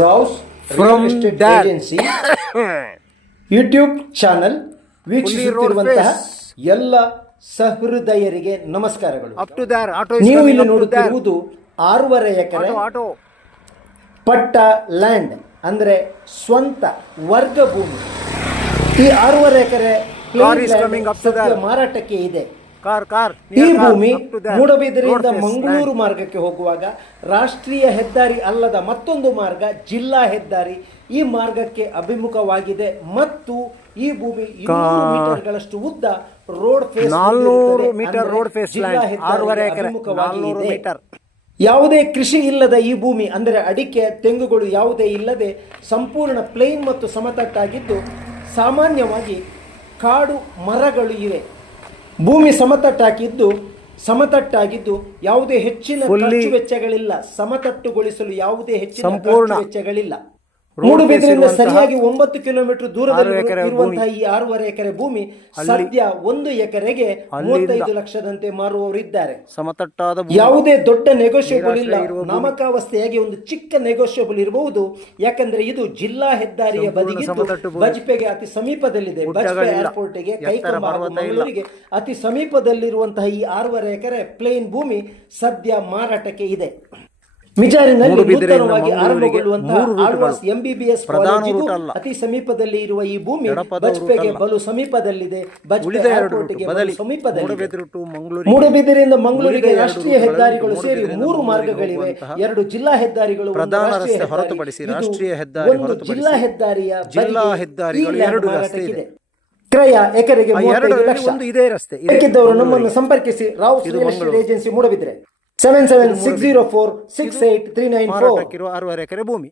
Rouse real estate agency YouTube channel ವೀಕ್ಷಿಸುತ್ತಿರುವಂತಹ ಎಲ್ಲ ಸಹೃದಯರಿಗೆ ನಮಸ್ಕಾರಗಳು. ನೀವು ಇಲ್ಲಿ ನೋಡುತ್ತಿರುವುದು 6.5 ಎಕರೆ ಪಟ್ಟ ಲ್ಯಾಂಡ್ ಅಂದ್ರೆ ಸ್ವಂತ ವರ್ಗ ಭೂಮಿ. ಈ 6.5 ಎಕರೆ ಮಾರಾಟಕ್ಕೆ ಇದೆ. ಈ ಭೂಮಿ ಮೂಡಬಿದರೆಯಿಂದ ಮಂಗಳೂರು ಮಾರ್ಗಕ್ಕೆ ಹೋಗುವಾಗ ರಾಷ್ಟ್ರೀಯ ಹೆದ್ದಾರಿ ಅಲ್ಲದ ಮತ್ತೊಂದು ಮಾರ್ಗ ಜಿಲ್ಲಾ ಹೆದ್ದಾರಿ, ಈ ಮಾರ್ಗಕ್ಕೆ ಅಭಿಮುಖವಾಗಿದೆ ಮತ್ತು ಈ ಭೂಮಿ 200 ಮೀಟರ್ಗಳಷ್ಟು ಉದ್ದ road face, 400 metre road face ಅಭಿಮುಖವಾಗಿದೆ. ಯಾವುದೇ ಕೃಷಿ ಇಲ್ಲದ ಈ ಭೂಮಿ ಅಂದರೆ ಅಡಿಕೆ ತೆಂಗುಗಳು ಯಾವುದೇ ಇಲ್ಲದೆ ಸಂಪೂರ್ಣ ಪ್ಲೇನ್ ಮತ್ತು ಸಮತಟ್ಟಾಗಿದ್ದು, ಸಾಮಾನ್ಯವಾಗಿ ಕಾಡು ಮರಗಳು ಇವೆ. ಭೂಮಿ ಸಮತಟ್ಟಾಗಿದ್ದು ಯಾವುದೇ ಹೆಚ್ಚಿನ ಖರ್ಚು ವೆಚ್ಚಗಳಿಲ್ಲ. ಸಮತಟ್ಟುಗೊಳಿಸಲು ಯಾವುದೇ ಹೆಚ್ಚಿನ ಖರ್ಚು ವೆಚ್ಚಗಳಿಲ್ಲ. ಮೂಡುಬಿದಿರೆಯಿಂದ ಸರಿಯಾಗಿ 9 ಕಿಲೋಮೀಟರ್ ದೂರದಲ್ಲಿ ಇರುವಂತಹ ಈ 6.5 ಎಕರೆ ಭೂಮಿ ಸದ್ಯ 1 ಎಕರೆಗೆ 35 ಲಕ್ಷದಂತೆ ಮಾರುವವರಿದ್ದಾರೆ. ಯಾವುದೇ ದೊಡ್ಡ ನೆಗೋಷಿಯಬಲ್ ಇಲ್ಲ. ನಾಮಕಾವಸ್ಥೆಯಾಗಿ ಒಂದು ಚಿಕ್ಕ ನೆಗೋಷಿಯಬಲ್ ಇರಬಹುದು, ಯಾಕಂದ್ರೆ ಇದು ಜಿಲ್ಲಾ ಹೆದ್ದಾರಿಯ ಬದಿಗಿದ್ದು ಬಜ್ಪೆಗೆ ಅತಿ ಸಮೀಪದಲ್ಲಿದೆ. ಬಜ್ಪೆ ಏರ್ಪೋರ್ಟ್ಗೆ, ಕೈಕಂಬ ಹಾಗೂ ಮಂಗಳೂರಿಗೆ ಅತಿ ಸಮೀಪದಲ್ಲಿರುವಂತಹ ಈ 6.5 ಎಕರೆ ಪ್ಲೇನ್ ಭೂಮಿ ಸದ್ಯ ಮಾರಾಟಕ್ಕೆ ಇದೆ. ಮಿಜಾರಿನಲ್ಲಿ ನೂತನವಾಗಿ ಆರಂಭಗೊಳ್ಳುವಂತಹ ಆಳ್ವಾಸ್ MBBS ಕಾಲೇಜಿಗೂ ಅತಿ ಸಮೀಪದಲ್ಲಿ ಇರುವ ಈ ಭೂಮಿ ಬಜ್ಪೆಗೆ ಬಲು ಸಮೀಪದಲ್ಲಿದೆ. ಬಜ್ಪೆ ಏರ್ಪೋರ್ಟ್ಗೆ ಬಲು ಸಮೀಪದಲ್ಲಿದೆ. ಮೂಡುಬಿದಿರೆಯಿಂದ ಮಂಗಳೂರಿಗೆ ರಾಷ್ಟ್ರೀಯ ಹೆದ್ದಾರಿಗಳು ಸೇರಿ 3 ಮಾರ್ಗಗಳಿವೆ. 2 ಜಿಲ್ಲಾ ಹೆದ್ದಾರಿಗಳು, ಒಂದು ರಾಷ್ಟ್ರೀಯ ಹೆದ್ದಾರಿ. ಒಂದು ಜಿಲ್ಲಾ ಹೆದ್ದಾರಿಯ ಮಾರಾಟಕ್ಕಿದೆ. ಕ್ರಯ ಎಕರೆಗೆ 35 ಲಕ್ಷ. ಬೇಕಿದ್ದವರು ನಮ್ಮನ್ನು ಸಂಪರ್ಕಿಸಿ. Rao's real estate agency Moodbidri 7760468394. 6.5 ಎಕರೆ ಭೂಮಿ.